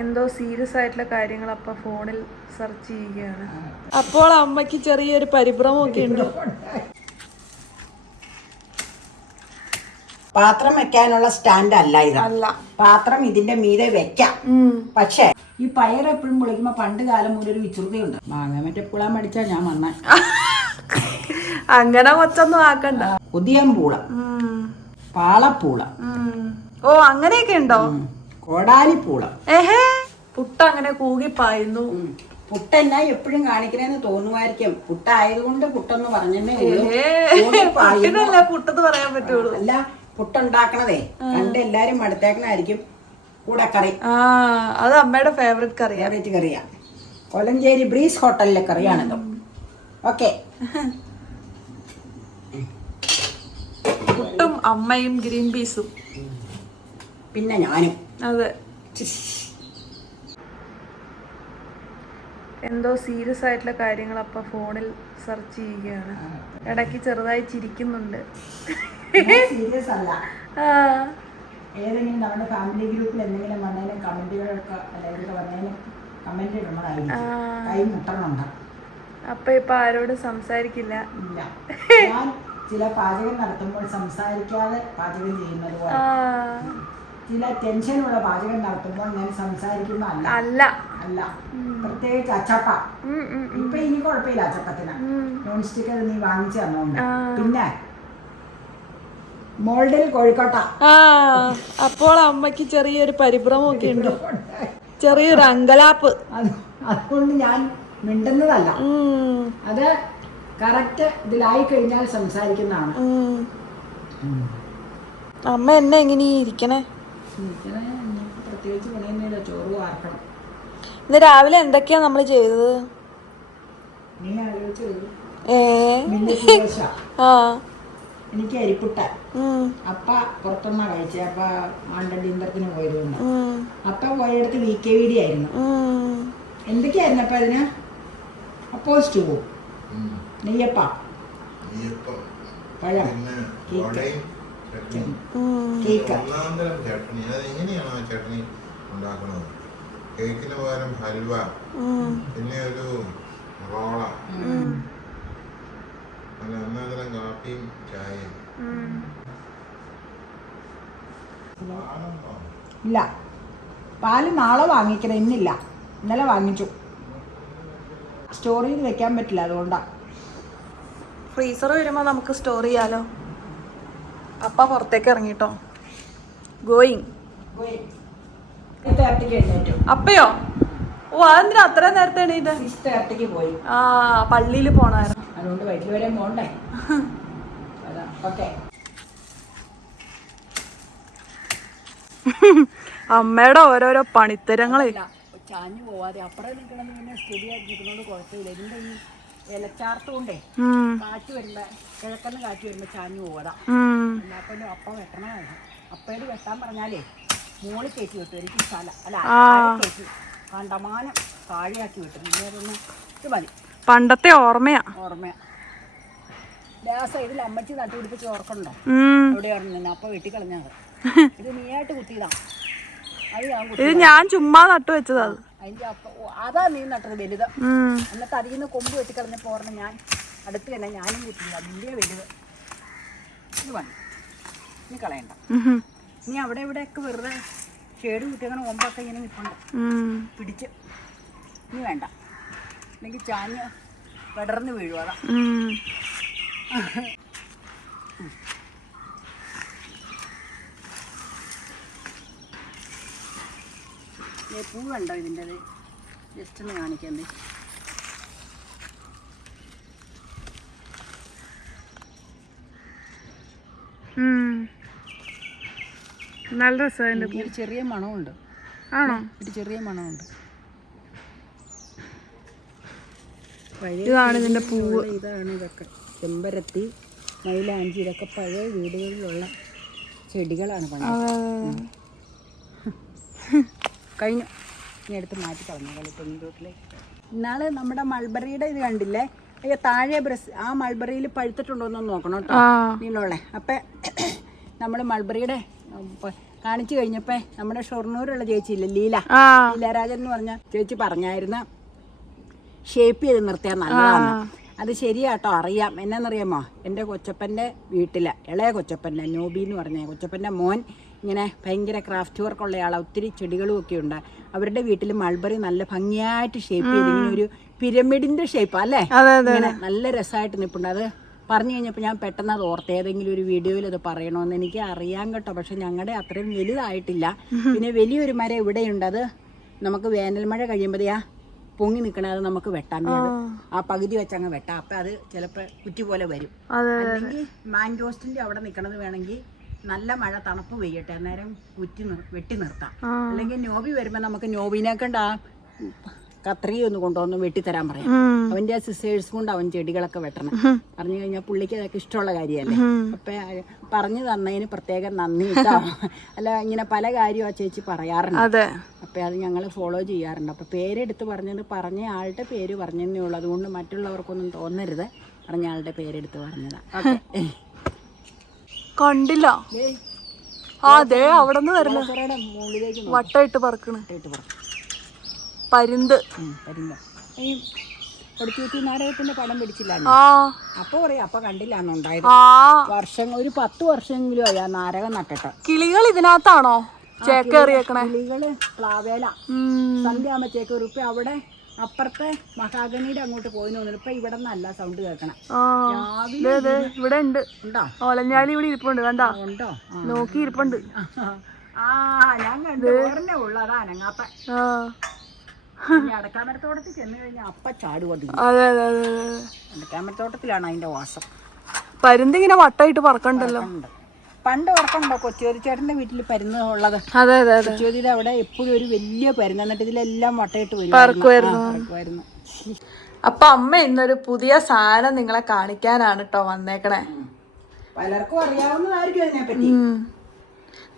എന്തോ സീരിയസ് ആയിട്ടുള്ള കാര്യങ്ങൾ അപ്പൊ ഫോണിൽ സെർച്ച് ചെയ്യുകയാണ്. അപ്പോൾ അമ്മയ്ക്ക് ചെറിയൊരു പരിഭ്രമമൊക്കെ ഉണ്ട്. പാത്രം വെക്കാനുള്ള സ്റ്റാൻഡ് അല്ല ഇത്. അല്ല, പാത്രം ഇതിന്റെ മീതെ വെക്കാം. പക്ഷേ ഈ പയർ എപ്പോഴും വിളിക്കുമ്പോ പണ്ട് കാലം മുതൽ ഒരു വിചുറുതയുണ്ട്. മാങ്ങ മറ്റേ പുളാൻ പഠിച്ചാ ഞാൻ വന്ന അങ്ങനെ കൊച്ചൊന്നും ആക്കണ്ട. ഉദിയംപൂള, പാളപ്പൂള, ഓ അങ്ങനെയൊക്കെ ഉണ്ടോ? കോടാലിപ്പൂള. ഏഹേ, പുട്ട അങ്ങനെ കൂകിപ്പായിരുന്നു. പുട്ടെന്നാ എപ്പോഴും കാണിക്കണേന്ന് തോന്നുമായിരിക്കും. പുട്ടായതുകൊണ്ട് പുട്ടെന്ന് പറഞ്ഞേ പുട്ടെന്ന് പറയാൻ പറ്റുള്ളൂ. അല്ല, പുട്ടുണ്ടാക്കണതേ കണ്ട് എല്ലാരും മടുത്തേക്കണായിരിക്കും. കൂടെ കറി, അത് അമ്മയുടെ ഫേവറേറ്റ് കറിയാ. കൊലഞ്ചേരി ബ്രീസ് ഹോട്ടലിലെ കറിയാണിത്. ഓക്കെ, പുട്ടും അമ്മയും ഗ്രീൻ പീസും പിന്നെ ഞാനും. അതെ, എന്തോ സീരിയസ് ആയിട്ടുള്ള കാര്യങ്ങൾ അപ്പൊ ഫോണിൽ സെർച്ച് ചെയ്യുകയാണ്. ഇടയ്ക്ക് ചെറുതായി ചിരിക്കുന്നുണ്ട്. സീരിയസ് അല്ല, ഏതെങ്കിലും നമ്മുടെ ഫാമിലി ഗ്രൂപ്പിൽ എന്തെങ്കിലും വന്നതിനും കമന്റുകളൊക്കെ അല്ലെങ്കിൽ വന്നതിനും കമന്റ് ഇടണമായിരിക്കും. കൈ മുട്ടണുണ്ട്. അപ്പൊ ഇപ്പൊ ആരോടും സംസാരിക്കില്ല. ഇല്ല, ഞാൻ ചില പാചകം നടത്തുമ്പോൾ സംസാരിക്കാതെ പാചകം ചെയ്യുന്നത് പോലെ, ചില ടെൻഷനുള്ള പാചകം നടത്തുമ്പോൾ ഞാൻ സംസാരിക്കുന്ന അല്ല. പ്രത്യേകിച്ച് അച്ചപ്പ. ഇപ്പൊ ഇനി കുഴപ്പമില്ല അച്ചപ്പത്തിന്. നോൺ സ്റ്റിക്ക് അത് നീ വാങ്ങിച്ചു തന്നോണ്ട്. പിന്നെ മോൾഡിൽ കോഴിക്കോട്ട. അപ്പോൾ അമ്മയ്ക്ക് ചെറിയൊരു പരിഭ്രമമൊക്കെ ഉണ്ട്, ചെറിയൊരു അങ്കലാപ്പ്. അതുകൊണ്ട് ഞാൻ മിണ്ടുന്നതല്ല. അത് കറക്റ്റ് ഇതിലായി കഴിഞ്ഞാൽ സംസാരിക്കുന്നതാണ്. അമ്മ എന്നെ എങ്ങനെ ഇരിക്കണേ? പ്രത്യേകിച്ച് പണിയൊന്നുമില്ല, ചോറ് വാർക്കണം. ഇന്ന് രാവിലെ എന്തൊക്കെയാ നമ്മൾ ചെയ്തത്? എനിക്ക് അരിപ്പുട്ട. അപ്പ പുറത്തുനിന്നാ കഴിച്ചേ. അപ്പ ആണ്ടടിയന്തരത്തിന് പോയതുകൊണ്ട് അപ്പ പോയടുത്ത് VKVD ആയിരുന്നു. എന്തൊക്കെയായിരുന്നു അപ്പൊ അതിന്? അപ്പോ സ്റ്റൂവും, നെയ്യപ്പ, പഴം, കേക്ക്. കേക്കിന് പകരം ഹൽവ, പിന്നെ ഒരു റോള, ഒന്നാന്തരം കാപ്പിയും ചായയും. ഇല്ല, പാല് നാളെ വാങ്ങിക്കണം, ഇന്നില്ല. ഇന്നലെ വാങ്ങിച്ചു. സ്റ്റോർ ചെയ്ത് വെക്കാൻ പറ്റില്ല, അതുകൊണ്ടാ. ഫ്രീസർ വരുമ്പോ നമുക്ക് സ്റ്റോർ ചെയ്യാലോ. അപ്പ പുറത്തേക്ക് ഇറങ്ങിട്ടോ. ഗോയിങ്. അപ്പയോ? ഓ, അതെന്തിനാ അത്രയും നേരത്തെ എണീറ്റ്? പോയി. പള്ളിയിൽ പോണായിരുന്നു. അതുകൊണ്ട് വൈകിട്ട് വരെ പോണ്ടേ. അമ്മയുടെ ഓരോരോ പണിത്തരങ്ങളെ. ചാഞ്ഞു പോവാതെ അപ്പുറം നിൽക്കണമെന്ന് പിന്നെ സ്ഥിതിയായിട്ട് നിൽക്കുന്നതുകൊണ്ട് കുഴപ്പമില്ല. ഇതിന്റെ ഈ ഇലച്ചാർത്തുകൊണ്ടേ കാറ്റ് വരുമ്പോ, കിഴക്കന്ന് കാറ്റ് വരുമ്പോ ചാഞ്ഞു പോവാതാ. എല്ലാപ്പോഴും അപ്പ വെട്ടണമായിരുന്നു. അപ്പയോട് വെട്ടാൻ പറഞ്ഞാലേ മോള് കയറ്റി വിട്ടു. എനിക്ക് സ്ഥലം അല്ല, കയറ്റി കണ്ടമാനം താഴെയാക്കി വിട്ടു. പിന്നെ അതൊന്ന് ഇത് മതി. പണ്ടത്തെ ഓർമ്മയാ. ഇതിൽ അമ്മച്ചി നട്ടുപിടിപ്പിച്ച് ഓർക്കണ്ടോ? എവിടെയായിരുന്നു അപ്പ വെട്ടിക്കളഞ്ഞത്. ഇത് നീയായിട്ട് കുത്തിയതാ. ഇത് ഞാൻ ചുമ്മാ നട്ടു വെച്ചതാ. അതിന്റെ അതാ നീ നട്ടത് വലുത്. എന്നിട്ട് അതിൽ നിന്ന് കൊമ്പ് വെട്ടിക്കളഞ്ഞപ്പോ ഓർമ്മ ഞാൻ അടുത്ത് തന്നെ ഞാനും കുത്തിയില്ല. വലിയ വലുത്. ഇത് മതി, നീ കളയണ്ട. നീ അവിടെ ഇവിടെയൊക്കെ വെറുതെ ഷേഡ് കുത്തിയങ്ങനെ കൊമ്പൊക്കെ ഇങ്ങനെ നിൽപ്പുണ്ട് പിടിച്ച്. നീ വേണ്ട, അല്ലെങ്കിൽ ചാഞ്ഞ് വിടർന്ന് വീഴും. അതാ പൂ കണ്ടോ ഇതിൻ്റെ? ജസ്റ്റ് ഒന്ന് കാണിക്കണ്ടേ. നല്ല രസമുണ്ട്. ഒരു ചെറിയ മണമുണ്ട്. ആണോ? ഒരു ചെറിയ മണമുണ്ട്. ഇതാണ് ഇതിന്റെ പൂവ്. ഇതാണ് ഇതൊക്കെ ചെമ്പരത്തി, മൈലാഞ്ചി, ഇതൊക്കെ പഴയ വീടുകളിലുള്ള ചെടികളാണ്. കഴിഞ്ഞു. ഇനി എടുത്ത് മാറ്റി കളഞ്ഞു പെൺതോട്ടിലേക്ക്. ഇന്നാള് നമ്മുടെ മൾബറിയുടെ ഇത് കണ്ടില്ലേ? അയ്യോ, താഴെ ആ മൾബറിയിൽ പഴുത്തിട്ടുണ്ടോ എന്നൊന്ന് നോക്കണം കേട്ടോ, നീളമുള്ളേ. അപ്പം നമ്മൾ മൾബറിയുടെ കാണിച്ചു കഴിഞ്ഞപ്പോ നമ്മുടെ ഷൊർണൂരുള്ള ചേച്ചി ഇല്ല ലീലാരാജൻ എന്ന് പറഞ്ഞ ചേച്ചി പറഞ്ഞായിരുന്നു ഷേപ്പ് ചെയ്ത് നിർത്തിയാൽ നല്ലതാണ്. അത് ശരിയാട്ടോ, അറിയാം. എന്നാന്നറിയാമോ, എൻ്റെ കൊച്ചപ്പൻ്റെ വീട്ടിൽ ഇളയ കൊച്ചപ്പൻ്റെ നോബി എന്ന് പറഞ്ഞ കൊച്ചപ്പൻ്റെ മോൻ ഇങ്ങനെ ഭയങ്കര ക്രാഫ്റ്റ് വർക്കുള്ള ആളാണ്. ഒത്തിരി ചെടികളും ഒക്കെ ഉണ്ട്. അവരുടെ വീട്ടിൽ മൾബറി നല്ല ഭംഗിയായിട്ട് ഷേപ്പ് ചെയ്ത് ഇങ്ങനെ ഒരു പിരമിഡിന്റെ ഷേപ്പ് അല്ലേ, ഇങ്ങനെ നല്ല രസമായിട്ട് നിൽപ്പുണ്ട്. അത് പറഞ്ഞു കഴിഞ്ഞപ്പോൾ ഞാൻ പെട്ടെന്ന് അത് ഓർത്ത് ഏതെങ്കിലും ഒരു വീഡിയോയിൽ അത് പറയണമെന്ന്. എനിക്ക് അറിയാൻ കേട്ടോ, പക്ഷെ ഞങ്ങളുടെ അത്രയും വലുതായിട്ടില്ല. പിന്നെ വലിയൊരു മരം ഇവിടെയുണ്ട്. അത് നമുക്ക് വേനൽ മഴ കഴിയുമ്പോഴേ പൊങ്ങി നിൽക്കണേ, അത് നമുക്ക് വെട്ടാൻ വേണം. ആ പകുതി വെച്ചങ്ങ് വെട്ടാം. അപ്പം അത് ചിലപ്പോൾ കുറ്റി പോലെ വരും. അല്ലെങ്കിൽ മാൻഗോസ്റ്റിൻ്റെ അവിടെ നിൽക്കണത് വേണമെങ്കിൽ നല്ല മഴ തണുപ്പ് പെയ്യട്ടെ, അന്നേരം വെട്ടി നിർത്താം. അല്ലെങ്കിൽ നോബി വരുമ്പോൾ നമുക്ക് നോബിനെ കൊണ്ട് ആ കത്രി ഒന്ന് കൊണ്ടുവന്ന് വെട്ടിത്തരാൻ പറയാം. അവൻ്റെ ആ സിസേഴ്സ് കൊണ്ട് അവൻ ചെടികളൊക്കെ വെട്ടണം. പറഞ്ഞു കഴിഞ്ഞാൽ പുള്ളിക്ക് അതൊക്കെ ഇഷ്ടമുള്ള കാര്യമല്ലേ. അപ്പം പറഞ്ഞു തന്നതിന് പ്രത്യേകം നന്ദി കേട്ടോ. അല്ല, ഇങ്ങനെ പല കാര്യവും ആ ചേച്ചി പറയാറുണ്ട്. അപ്പം അത് ഞങ്ങൾ ഫോളോ ചെയ്യാറുണ്ട്. അപ്പം പേരെടുത്ത് പറഞ്ഞ ആളുടെ പേര് പറഞ്ഞതേ ഉള്ളൂ. അതുകൊണ്ട് മറ്റുള്ളവർക്കൊന്നും തോന്നരുത്, പറഞ്ഞ ആളുടെ പേരെടുത്ത് പറഞ്ഞതാ. ഓക്കെ, കണ്ടില്ല. അതെ, അവിടെ നിന്ന് വരുന്ന വട്ടയിട്ട് പറക്കണ് പരുന്ത്. ഈ കൊടുത്തൂത്തി നാടകത്തിന്റെ പടം പിടിച്ചില്ല അപ്പൊ പറയാ, അപ്പൊ കണ്ടില്ലാന്നുണ്ടായത്. ഒരു 10 വർഷമെങ്കിലും ആയി ആ നാരകം നട്ടിട്ട്. കിളികൾ ഇതിനകത്താണോ ചേക്കേറിയേക്കണേ? കിളികള് പ്ലാവേല സന്ധ്യ ചേക്കേറി. ഇപ്പൊ അവിടെ അപ്പുറത്തെ മഹാഗണിയുടെ അങ്ങോട്ട് പോയി തോന്നുന്നു. ഇപ്പൊ ഇവിടെ നിന്നല്ല സൗണ്ട് കേൾക്കണം. രാവിലെ ഇവിടെ ഉണ്ട്. ഓലഞ്ഞാലി ഇവിടെ ഇരിപ്പുണ്ട്, കണ്ടോ? ഉണ്ടോ? നോക്കി ഇരിപ്പുണ്ട്. ഞാൻ കണ്ടു ഉള്ളു. അതാ അനങ്ങാത്ത. അടക്കാമരത്തോട്ടത്തിൽ ചെന്ന് കഴിഞ്ഞാൽ അപ്പ ചാടുകൊണ്ടി. അടക്കാമരത്തോട്ടത്തിലാണ് അതിന്റെ വാസം. പരുന്തിങ്ങനെ വട്ടായിട്ട് പറക്കണ്ടല്ലോ. പണ്ട് ഓർക്കണ്ടോ കൊച്ചോരി ചേട്ടന്റെ വീട്ടിൽ പരുന്ന് ഉള്ളത്? കൊച്ചോരിയുടെ അവിടെ എപ്പോഴും ഒരു വലിയ പരുന്ന്, എന്നിട്ട് ഇതിലെല്ലാം വട്ടയിട്ട് വരുമായിരുന്നു. അപ്പൊ അമ്മ ഇന്നൊരു പുതിയ സാധനം നിങ്ങളെ കാണിക്കാനാണ് കേട്ടോ വന്നേക്കണേ. പലർക്കും അറിയാവുന്നതായിരിക്കും അതിനെപ്പറ്റി.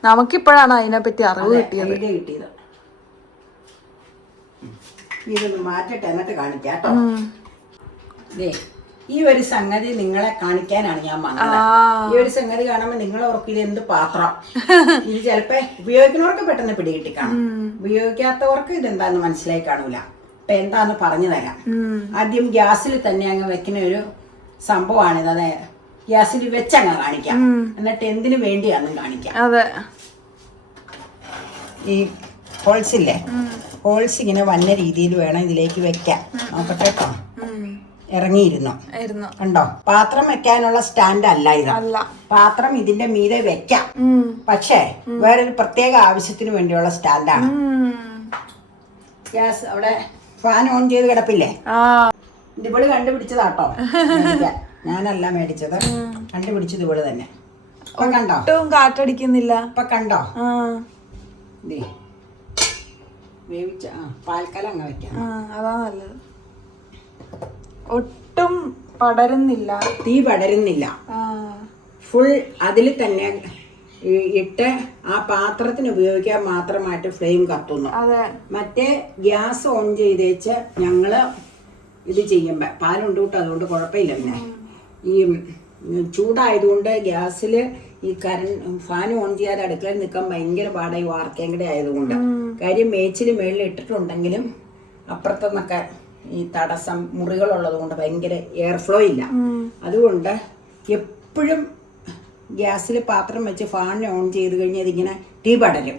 നമുക്കിപ്പോഴാണ് അതിനെപ്പറ്റി അറിവ് കിട്ടിയത്. ഇതൊന്ന് മാറ്റട്ടെ, എന്നിട്ട് കാണിക്കാം കേട്ടോ. ഈ ഒരു സംഗതി നിങ്ങളെ കാണിക്കാനാണ് ഞാൻ വന്നത്. ഈ ഒരു സംഗതി കാണുമ്പോൾ നിങ്ങൾ ഓർക്കും ഇത് എന്ത് പാത്രം. ഇത് ചിലപ്പോ ഉപയോഗിക്കുന്നവർക്ക് പെട്ടെന്ന് പിടികിട്ടി കാണും, ഉപയോഗിക്കാത്തവർക്ക് ഇതെന്താന്ന് മനസ്സിലായി കാണൂല. അപ്പൊ എന്താന്ന് പറഞ്ഞു തരാം. ആദ്യം ഗ്യാസിൽ തന്നെ അങ്ങ് വെക്കുന്ന ഒരു സംഭവമാണിത്. അതെ, ഗ്യാസിൽ വെച്ചങ്ങ് കാണിക്കാം, എന്നിട്ട് എന്തിനു വേണ്ടിയാന്നും കാണിക്കാം. ഈ ഹോൾസില്ലേ, ഹോൾസ് ഇങ്ങനെ വന്ന രീതിയിൽ വേണം ഇതിലേക്ക് വെക്കാൻ. നോക്കട്ടെ കേട്ടോ. ഇറങ്ങിയിരുന്നു കണ്ടോ? പാത്രം വെക്കാനുള്ള സ്റ്റാൻഡ് അല്ല ഇത്. പാത്രം ഇതിന്റെ മീതെ വെക്കാം, പക്ഷേ വേറൊരു പ്രത്യേക ആവശ്യത്തിന് വേണ്ടിയുള്ള സ്റ്റാൻഡാണ്. ഗ്യാസ് അവിടെ ഫാൻ ഓൺ ചെയ്ത് കിടപ്പില്ലേ, ഇതുപോലെ കണ്ടുപിടിച്ചതാട്ടോ. ഞാനല്ല മേടിച്ചത്, കണ്ടുപിടിച്ചത് ഇവിടെ തന്നെ. ഇപ്പൊ കണ്ടോ? കാറ്റടിക്കുന്നില്ല. ഇപ്പൊ കണ്ടോ? വേവിച്ച പാൽക്കലം അങ്ങ് വെക്കാം. അതാ നല്ലത്. ഒട്ടും പടരുന്നില്ല, തീ പടരുന്നില്ല. ഫുൾ അതിൽ തന്നെ ഇട്ട് ആ പാത്രത്തിന് ഉപയോഗിക്കാൻ മാത്രമായിട്ട് ഫ്ലെയിം കത്തുന്നു. മറ്റേ ഗ്യാസ് ഓൺ ചെയ്തേച്ച് ഞങ്ങള് ഇത് ചെയ്യുമ്പോ പാലുണ്ട് കൂട്ടോ, അതുകൊണ്ട് കുഴപ്പമില്ല. പിന്നെ ഈ ചൂടായതുകൊണ്ട് ഗ്യാസിൽ ഈ ഫാൻ ഓൺ ചെയ്യാതെ അടുക്കളയിൽ നിൽക്കാൻ ഭയങ്കര പാടായി, വാർക്കയും കൂടെ ആയതുകൊണ്ട്. കാര്യം മേച്ചിൽ മേളിൽ ഇട്ടിട്ടുണ്ടെങ്കിലും അപ്പുറത്തുനിന്നൊക്കെ ഈ തടസ്സം മുറികളുള്ളത് കൊണ്ട് ഭയങ്കര എയർ ഫ്ലോ ഇല്ല. അതുകൊണ്ട് എപ്പോഴും ഗ്യാസിൽ പാത്രം വെച്ച് ഫാൻ ഓൺ ചെയ്ത് കഴിഞ്ഞാൽ ഇതിങ്ങനെ തീ പടരും.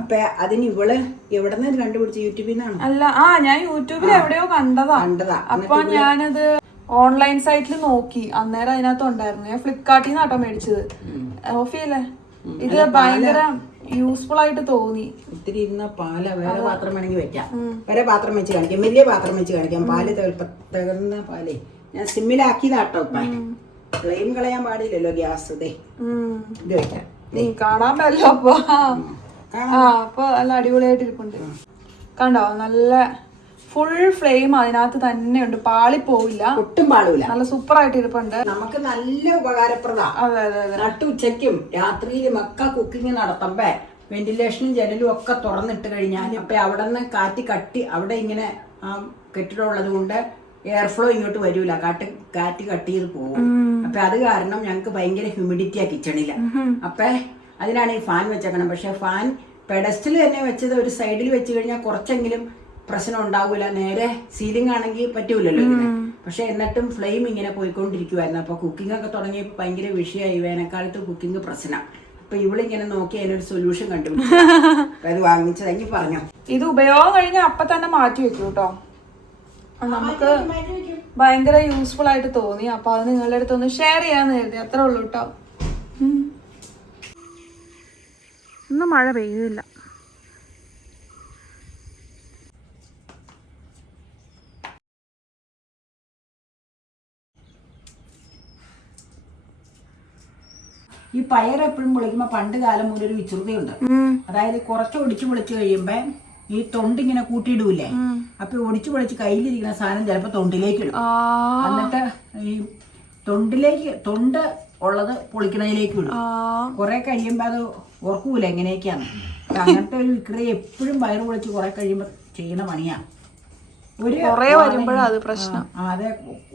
അപ്പൊ അതിന് ഇവള് എവിടെ നിന്ന് കണ്ടുപിടിച്ച്? യൂട്യൂബിൽ നിന്നാണ്. അല്ല, ഞാൻ യൂട്യൂബിൽ എവിടെയോ കണ്ടതാ. അപ്പൊ ഞാനത് ഓൺലൈൻ സൈറ്റിൽ നോക്കി, അന്നേരം അതിനകത്ത് ഉണ്ടായിരുന്നു. ഞാൻ ഫ്ലിപ്കാർട്ടിൽ നിന്നാട്ടോ മേടിച്ചത്. ഓഫിയല്ലേ, ഇത് ഭയങ്കര യൂസ്ഫുൾ ആയിട്ട് തോന്നി. ഒത്തിരി ഇരുന്ന പാല് വേറെ പാത്രം വേണമെങ്കിൽ വെക്കാം, വേറെ പാത്രം വെച്ച് കാണിക്കാം, വലിയ പാത്രം വെച്ച് കാണിക്കാം. പാല് തകർന്ന പാലേ ഞാൻ സിമ്മിലാക്കിയതാട്ടോ. ഇപ്പൊ ഫ്ലെയിം കളയാൻ പാടില്ലല്ലോ ഗ്യാസ്. ഇത് വെക്കാം, കാണാൻ പറ്റല്ലോ. അപ്പൊ നല്ല അടിപൊളിയായിട്ട് ഇരിപ്പുണ്ട്. കണ്ടോ? നല്ല ഫുൾ ഫ്ലെയിം അതിനകത്ത് തന്നെ ഉണ്ട്, പാളി പോവില്ല, ഒട്ടും പാളില്ല, നല്ല സൂപ്പർ ആയിട്ട് ഇരിപ്പുണ്ട്. നമുക്ക് നല്ല ഉപകാരപ്രദമാണ്. നട്ടുച്ചയ്ക്കും രാത്രിയിലും ഒക്കെ കുക്കിംഗ് നടത്തുമ്പോ വെന്റിലേഷനും ജനലും ഒക്കെ തുറന്നിട്ട് കഴിഞ്ഞാൽ അപ്പൊ അവിടെ നിന്ന് കാറ്റ് അവിടെ ഇങ്ങനെ ആ കെട്ടിടം ഉള്ളത് കൊണ്ട് എയർ ഫ്ലോ ഇങ്ങോട്ട് വരൂല, കാറ്റ് കട്ട് ചെയ്ത് പോകും. അപ്പൊ അത് കാരണം ഞങ്ങക്ക് ഭയങ്കര ഹ്യൂമിഡിറ്റിയാ കിച്ചണില്ല. അപ്പൊ അതിനാണ് ഈ ഫാൻ വെച്ചേക്കണം. പക്ഷെ ഫാൻ പെഡസ്റ്റിൽ തന്നെ വെച്ചത് ഒരു സൈഡിൽ വെച്ച് കഴിഞ്ഞാൽ കുറച്ചെങ്കിലും പ്രശ്നം ഉണ്ടാവില്ല. നേരെ സീലിംഗ് ആണെങ്കിൽ പറ്റൂലല്ലോ ഇതിന്. പക്ഷെ എന്നിട്ടും ഫ്ലെയിം ഇങ്ങനെ പോയിക്കൊണ്ടിരിക്കുവായിരുന്നു. അപ്പോൾ കുക്കിംഗ് ഒക്കെ തുടങ്ങിയപ്പോൾ ഭയങ്കര വിഷയമായി. വേനൽക്കാലത്ത് കുക്കിംഗ് പ്രശ്നം. അപ്പൊ ഇവളിങ്ങനെ നോക്കി അതിനൊരു സൊല്യൂഷൻ കണ്ടുപിടിച്ചു. അത് വാങ്ങിച്ചതെങ്കിൽ പറഞ്ഞു. ഇത് ഉപയോഗം കഴിഞ്ഞാൽ അപ്പൊ തന്നെ മാറ്റി വെക്കൂ കേട്ടോ. നമുക്ക് ഭയങ്കര യൂസ്ഫുൾ ആയിട്ട് തോന്നി. അപ്പൊ അത് നിങ്ങളുടെ അടുത്ത് ഒന്ന് ഷെയർ ചെയ്യാന്ന് കരുതി. അത്രേ ഉള്ളൂ കേട്ടോ. ഇന്ന് മഴ പെയ്യുന്നില്ല. ഈ പയർ എപ്പോഴും പൊളിക്കുമ്പോ പണ്ട് കാലം മുതൽ ഒരു വിചൃതയുണ്ട്. അതായത് കുറച്ച് ഒടിച്ചു പൊളിച്ച് കഴിയുമ്പോ ഈ തൊണ്ടിങ്ങനെ കൂട്ടിയിടൂലേ, അപ്പൊ ഒടിച്ചു പൊളിച്ച് കയ്യിലിരിക്കുന്ന സാധനം ചിലപ്പോ തൊണ്ടിലേക്ക് ഇടും. എന്നിട്ട് ഈ തൊണ്ട് ഉള്ളത് പൊളിക്കണതിലേക്ക് വിടും. കുറെ കഴിയുമ്പോ അത് ഓർക്കൂല എങ്ങനെയൊക്കെയാണ്. അങ്ങനത്തെ ഒരു വിക്രയ എപ്പോഴും പയർ പൊളിച്ച് കുറെ കഴിയുമ്പോ ചെയ്യണ പണിയാ. അതെ,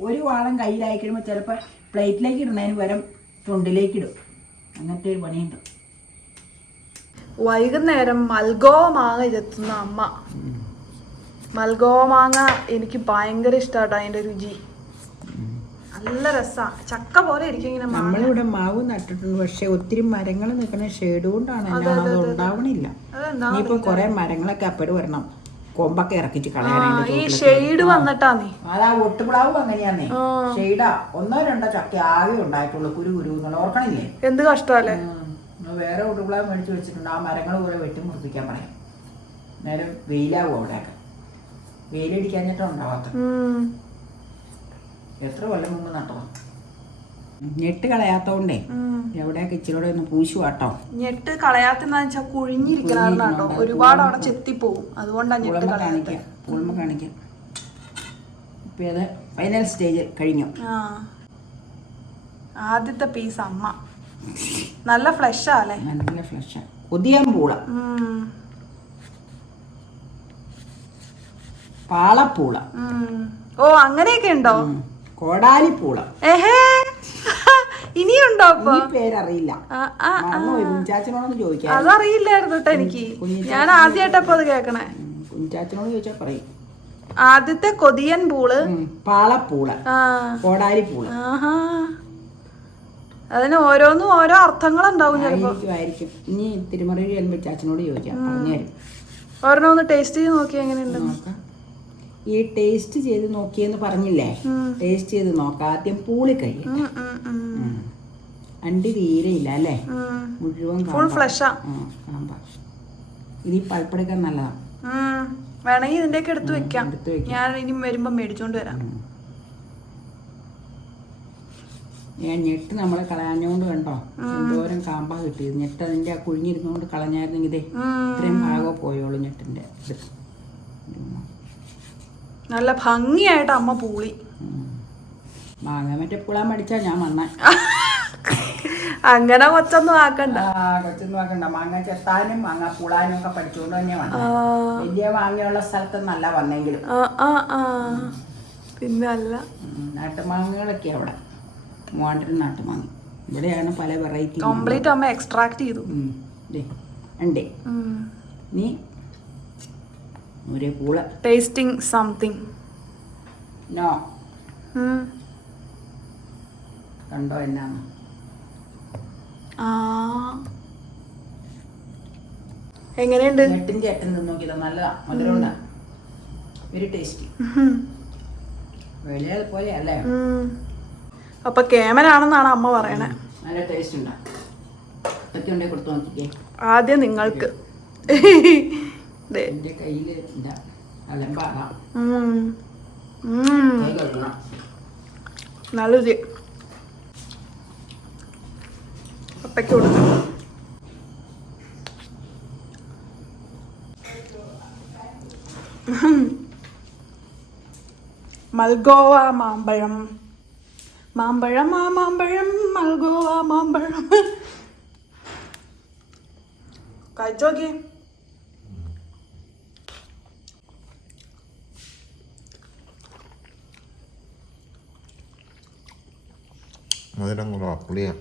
ഒരു വാളം കയ്യിലായി കഴിയുമ്പോ ചിലപ്പോ പ്ലേറ്റിലേക്ക് ഇടുന്നതിന് പകരം തൊണ്ടിലേക്ക് ഇടും. അങ്ങനത്തെ ഒരു പണിയുണ്ട്. വൈകുന്നേരം മൽഗോ മാങ്ങ ചെത്തുന്ന അമ്മ. മൽഗോ മാങ്ങ എനിക്ക് ഭയങ്കര ഇഷ്ടാട്ടോ. അതിന്റെ രുചി നല്ല രസാ. ചക്ക പോലെ ഇരിക്കും ഇങ്ങനെ. നമ്മളിവിടെ മാവ് നട്ടിട്ടുണ്ട്. പക്ഷെ ഒത്തിരി മരങ്ങൾ നിൽക്കുന്ന ഷെയ്ഡ് കൊണ്ടാണ് അത് ഉണ്ടാവണില്ല. ഇനിയിപ്പോ കൊറേ മരങ്ങളൊക്കെ അപ്പടി വരണം. കൊമ്പൊക്കെ ഇറക്കിച്ച് കളയാനായിട്ട്. ഈ ഷെയ്ഡ് വന്നിട്ടാന്നേ. അതാ ഒട്ടുപ്ലാവും അങ്ങനെയാന്നേ. ഷെയ്ഡാ 1-2 ചക്ക ആകെ ഉണ്ടായിട്ടുള്ളൂ. കുരു എന്നുള്ള ഓർക്കണില്ലേ? എന്ത് കഷ്ടല്ലേ. വേറെ ഒട്ടുപ്ലാവ് മേടിച്ച് വെച്ചിട്ടുണ്ട്. ആ മരങ്ങൾ പോലെ വെട്ടി മുറിപ്പിക്കാൻ പറയാം. നേരം വെയിലാവും അവിടെയൊക്കെ. വെയിലടിക്കാഞ്ഞിട്ടാ ഉണ്ടാവാത്ത. എത്ര കൊല്ലം മുമ്പ് നട്ടോ. ഞെട്ട് കളയാത്തോണ്ടേ എവിടെയൊക്കെ ഇച്ചിരി ഒന്ന് പൂശു കേട്ടോ. ഞെട്ട് കളയാത്തെന്ന് വെച്ചാൽ കുഴിഞ്ഞിരിക്കണോ. ഒരുപാട് അവിടെ ചെത്തിപ്പോവും. അതുകൊണ്ടാണ് ഞെട്ട് കാണിക്കാം. പൂൾമ കാണിക്കാം. ഇപ്പൊ അത് ഫൈനൽ സ്റ്റേജ് കഴിഞ്ഞു. ആദ്യത്തെ പീസ് അമ്മ. നല്ല ഫ്ലഷാ അല്ലേ? നല്ല ഫ്ലഷാ. കൊതിയാൻ പൂള, പാളപ്പൂള. ഓ അങ്ങനെയൊക്കെ ഉണ്ടോ? കോടാലിപ്പൂള. ഇനിയുണ്ടോ? അപ്പൊ പേരറിയില്ല. കുഞ്ചാച്ചനോടൊന്ന് ചോദിക്കാം. അതറിയില്ലായിരുന്നു കേട്ടോ എനിക്ക്. ഞാൻ ആദ്യമായിട്ടപ്പോ അത് കേക്കണേ. കുഞ്ചാച്ചനോട് ചോദിച്ചാ പറയും. ആദ്യത്തെ കൊതിയൻ പൂള്, പാളപ്പൂള, കോടാലിപ്പൂള. അതിന് ഓരോന്നും ഓരോ അർത്ഥങ്ങളുണ്ടാവും ചിലപ്പോ. ആയിരിക്കും. ഇനി തിരുമറയിൽ ചെല്ലുമ്പോ ചാച്ചനോട് ചോദിക്കാം, പറഞ്ഞുതരും. ഒരെണ്ണം ഒന്ന് ടേസ്റ്റ് ചെയ്ത് നോക്കി എങ്ങനെയുണ്ട്. ഈ ടേസ്റ്റ് ചെയ്ത് നോക്കിയെന്ന് പറഞ്ഞില്ലേ, ടേസ്റ്റ് ചെയ്ത് നോക്കാം. ആദ്യം പൂളി കഴിയും. അണ്ടി തീരെ ഇല്ല അല്ലേ, മുഴുവൻ ഫുൾ ഫ്ലഷാ. ഇത് ഈ പൾപ്പെടുക്കാൻ നല്ലതാ. വേണമെങ്കിൽ ഇതിന്റെയൊക്കെ എടുത്ത് വെക്കാം. ഞാൻ ഇനി വരുമ്പോ മേടിച്ചോണ്ട് വരാം. ഞാൻ ഞെട്ട് നമ്മളെ കളയാഞ്ഞോണ്ട് കണ്ടോ എന്തോരം കാമ്പാ കിട്ടിയത്. ഞെട്ട് അതിന്റെ ആ കുഴിഞ്ഞിരുന്നോണ്ട് കളഞ്ഞായിരുന്നെങ്കിൽ ഇതേ ഇത്രയും ഭാഗം പോയോളൂ ഞെട്ടിന്റെ. നല്ല ഭംഗിയായിട്ട് അമ്മ പൂളി. മാങ്ങ മറ്റേ പുളാൻ പഠിച്ചാ ഞാൻ വന്ന. അങ്ങനെ കൊച്ചൊന്നും ആക്കണ്ട. കൊച്ചൊന്നും ആക്കണ്ട. മാങ്ങ ചെത്താനും മാങ്ങ പുളാനും ഒക്കെ പഠിച്ചുകൊണ്ട് തന്നെ വന്ന. വലിയ മാങ്ങയുള്ള സ്ഥലത്ത് നല്ല വന്നെങ്കിലും പിന്നെ അല്ല. നാട്ടുമാങ്ങകളൊക്കെ അവിടെ മൂവാണ്ടൻ നാട്ടുമാങ്ങ. ഇവിടെയാണ് പല വെറൈറ്റി. കംപ്ലീറ്റ് അമ്മ എക്സ്ട്രാക്ട് ചെയ്തു. ഉണ്ട്. നീ ഒരു പൂള ടേസ്റ്റിംഗ് സംതിങ്. നോ കണ്ടോ എന്നാന്ന്. എങ്ങനെയുണ്ട്? ഞെട്ടും ചേട്ടൻ നോക്കിയതാ. നല്ലതാ, മധുരമുണ്ടാ, വെരി ടേസ്റ്റി. വലിയ പോലെ അല്ലേ. അപ്പൊ കേമനാണെന്നാണ് അമ്മ പറയണേ. നല്ല ടേസ്റ്റ് ഉണ്ടാ. ഇതൊക്കെ ഉണ്ടെങ്കിൽ കൊടുത്തു നോക്കിക്കേ. ആദ്യം നിങ്ങൾക്ക്. എന്റെ കയ്യില് അലമ്പാകാം. നല്ല രുചി. അപ്പയ്ക്ക് കൊടുക്കും. മൽഗോവ മാമ്പഴം, മാമ്പഴം ആ മാമ്പഴം, മൽഗോവ മാമ്പഴം. കഴിച്ചോക്കി. മധുരം കുറവാ, പുളിയാ.